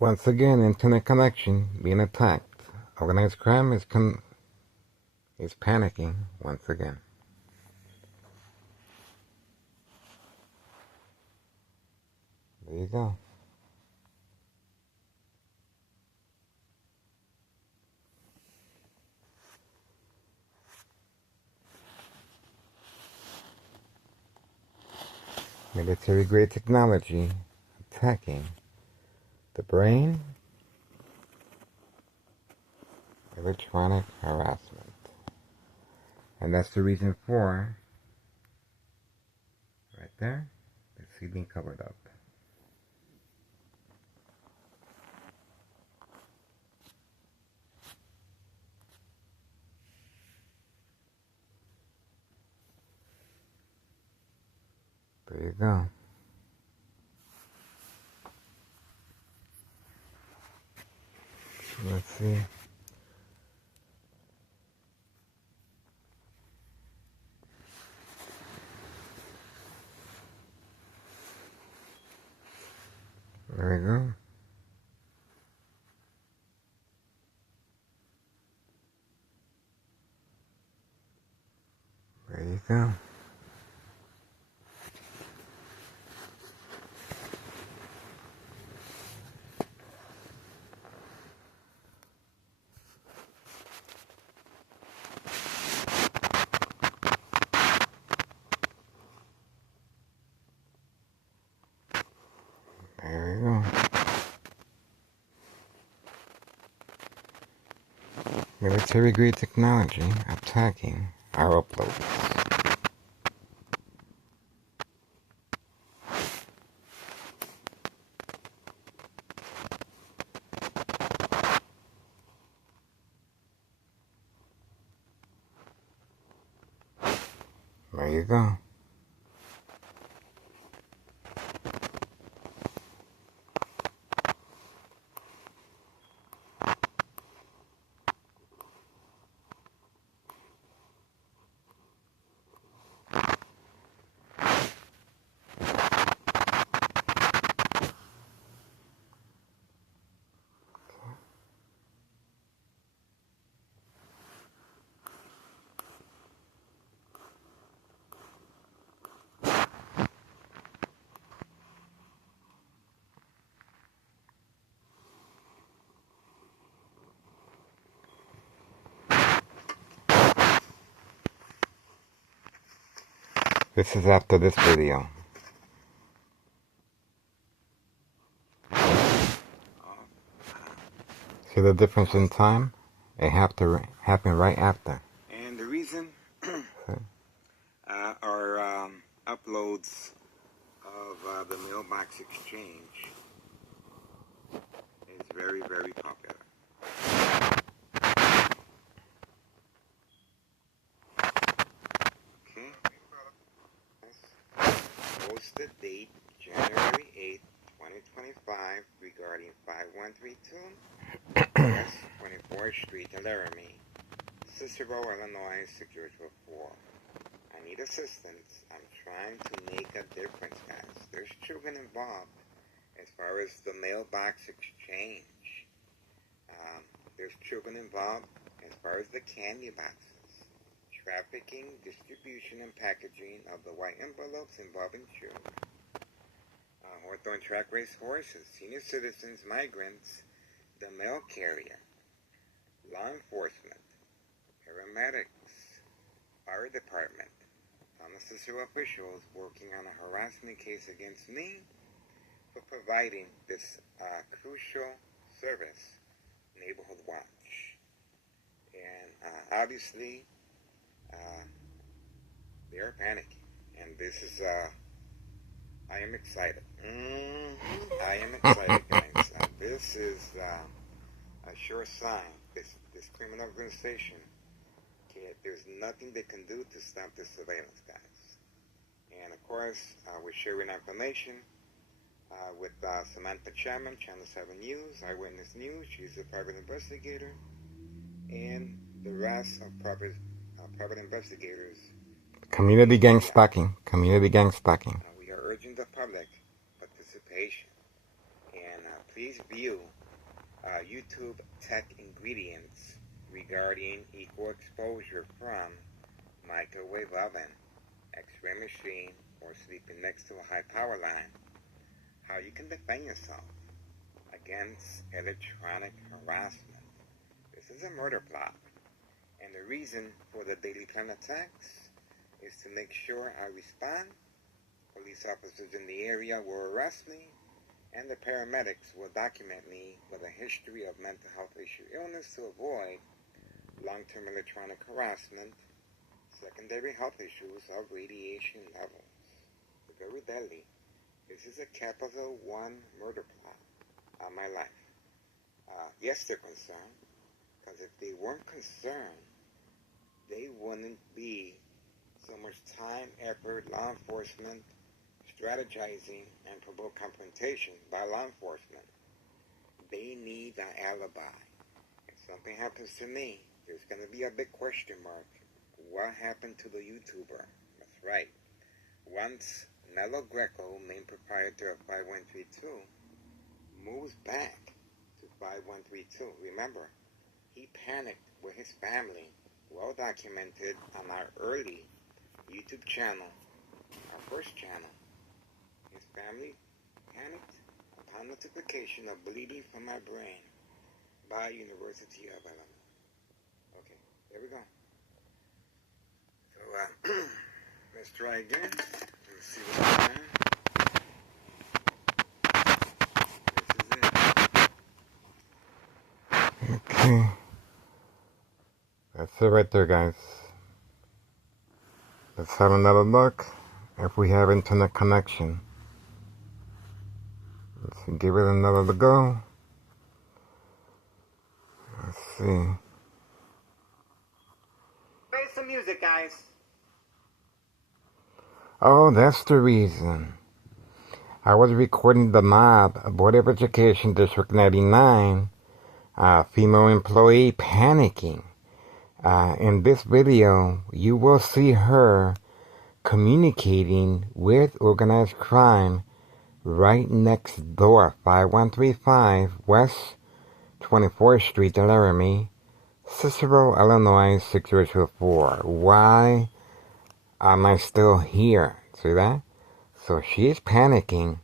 Once again, internet connection being attacked. Organized crime is panicking once again. There you go. Military-grade technology attacking the brain. Electronic harassment. And that's the reason for, right there, the ceiling covered up. There you go. Let's see. There we go. There you go. There we go. Military-grade technology attacking our uploads. There you go. This is after this video. See the difference in time? It have to happen right after. And the reason our uploads of the mailbox exchange is very, very popular. Okay. Posted date January 8th, 2025 regarding 5132 West 24th Street, Laramie, Cicero, Illinois 60204. I need assistance. I'm trying to make a difference, guys. There's children involved as far as the mailbox exchange. There's children involved as far as the candy boxes. Trafficking, distribution, and packaging of the white envelopes involving children. Hawthorne track race horses, senior citizens, migrants, the mail carrier, law enforcement, paramedics, fire department, Thomas Cicero officials working on a harassment case against me for providing this crucial service, Neighborhood Watch. And obviously, they are panicking. And this is, I am excited. I am excited, guys. This is a sure sign. This criminal organization, there's nothing they can do to stop the surveillance, guys. And of course, we're sharing information with Samantha Chapman, Channel 7 News, Eyewitness News. She's a private investigator, and the rest of private investigators. Community gang stalking. Community gang stalking. We are urging the public participation and please view YouTube tech ingredients regarding equal exposure from microwave oven, X-ray machine, or sleeping next to a high power line. How you can defend yourself against electronic harassment. This is a murder plot, and the reason for the Daily Planet attacks is to make sure I respond. Police officers in the area will arrest me, and the paramedics will document me with a history of mental health issue illness to avoid long-term electronic harassment, secondary health issues of radiation levels. Very deadly. This is a Capital One murder plot on my life. Yes, they're concerned, because if they weren't concerned, they wouldn't be so much time, effort, law enforcement, strategizing, and provoke confrontation by law enforcement. They need an alibi. If something happens to me, there's going to be a big question mark. What happened to the YouTuber? That's right. Once Nello Greco, main proprietor of 5132, moves back to 5132, remember, he panicked with his family, well documented on our early YouTube channel, our first channel. His family panicked upon notification of bleeding from my brain by University of Illinois. Okay, there we go. So, let's try again. Let's see what's going on. This is it. Okay. That's it right there, guys. Let's have another look if we have internet connection. Let's give it another go. Let's see. Play some music, guys. Oh, that's the reason. I was recording the mob, Board of Education District 99, female employee panicking. In this video, you will see her communicating with organized crime right next door, 5135 West 24th Street, Laramie, Cicero, Illinois, 60204. Why am I still here? See that? So she is panicking.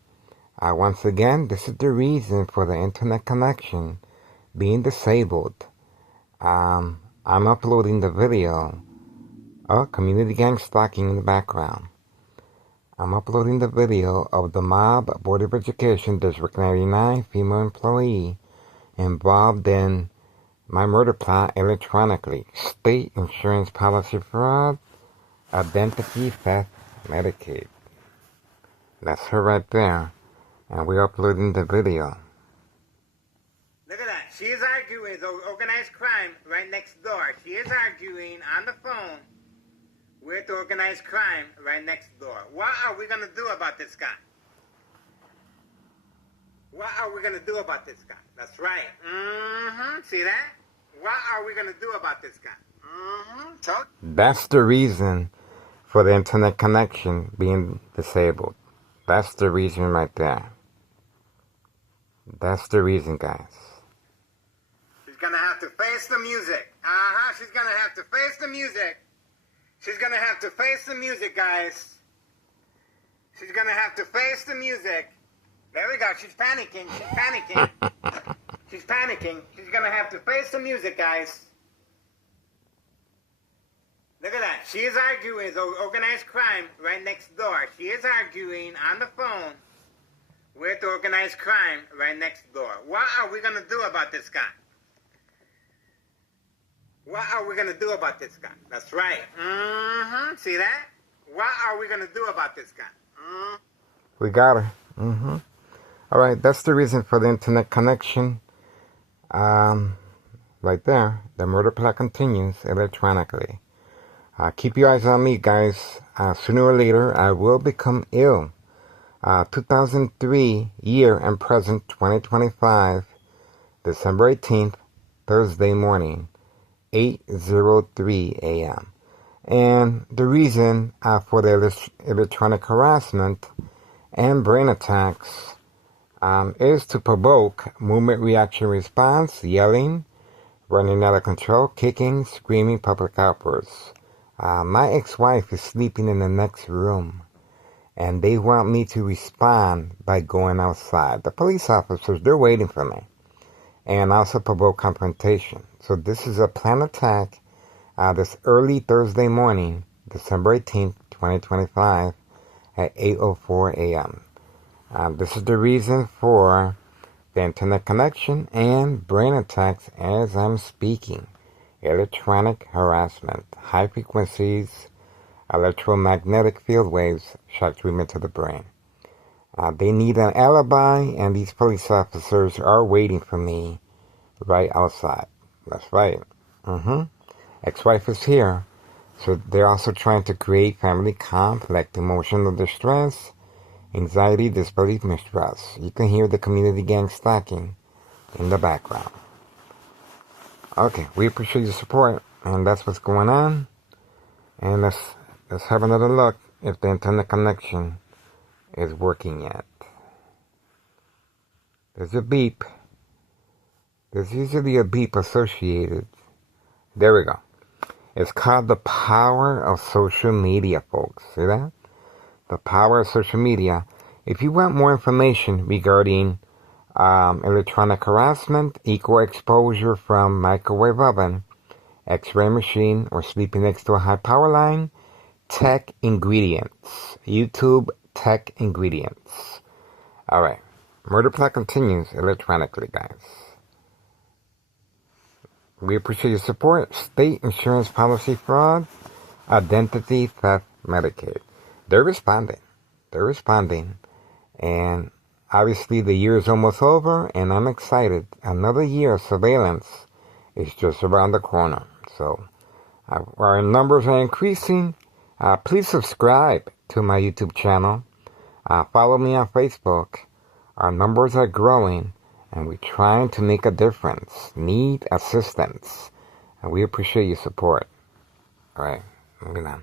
Once again, this is the reason for the internet connection being disabled. I'm uploading the video. Oh, community gang stalking in the background. I'm uploading the video of the mob Board of Education District 99 female employee involved in my murder plot electronically. State insurance policy fraud, identity theft, Medicaid. That's her right there. And we're uploading the video. Look at that. She is arguing with organized crime right next door. She is arguing on the phone with organized crime right next door. What are we going to do about this guy? What are we going to do about this guy? That's right. See that? What are we going to do about this guy? That's the reason for the internet connection being disabled. That's the reason right there. That's the reason, guys. She's going to have to face the music. She's going to have to face the music. She's going to have to face the music, guys. She's going to have to face the music. There we go. She's panicking. She's panicking. She's panicking. She's going to have to face the music, guys. Look at that. She is arguing with organized crime right next door. She is arguing on the phone with organized crime right next door. What are we going to do about this guy? What are we going to do about this guy? That's right. See that? What are we going to do about this guy? We got her. Alright, that's the reason for the internet connection. Right there. The murder plot continues electronically. Keep your eyes on me, guys. Sooner or later, I will become ill. 2003 year and present, 2025, December 18th, Thursday morning, 8:03 a.m. And the reason for the electronic harassment and brain attacks is to provoke movement reaction response, yelling, running out of control, kicking, screaming, public outbursts. My ex-wife is sleeping in the next room, and they want me to respond by going outside. The police officers, they're waiting for me, and also provoke confrontation. So this is a planned attack this early Thursday morning, December 18th, 2025, at 8:04 a.m. This is the reason for the internet connection and brain attacks as I'm speaking. Electronic harassment, high frequencies, electromagnetic field waves, shock treatment to the brain. They need an alibi, and these police officers are waiting for me right outside. That's right. Ex-wife is here. So they're also trying to create family conflict, emotional distress, anxiety, disbelief, mistrust. You can hear the community gang stacking in the background. Okay, we appreciate your support, and that's what's going on. And let's have another look if the internet connection is working yet. There's a beep. There's usually a beep associated. There we go. It's called the power of social media, folks. See that? The power of social media. If you want more information regarding electronic harassment, equal exposure from microwave oven, X-ray machine, or sleeping next to a high power line, Tech Ingredients. YouTube Tech Ingredients. Alright. Murder plot continues electronically, guys. We appreciate your support. State insurance policy fraud, identity theft, Medicaid. They're responding. And obviously the year is almost over, and I'm excited. Another year of surveillance is just around the corner. So our numbers are increasing. Please subscribe to my YouTube channel. Follow me on Facebook. Our numbers are growing, and we're trying to make a difference. Need assistance. And we appreciate your support. All right, moving on.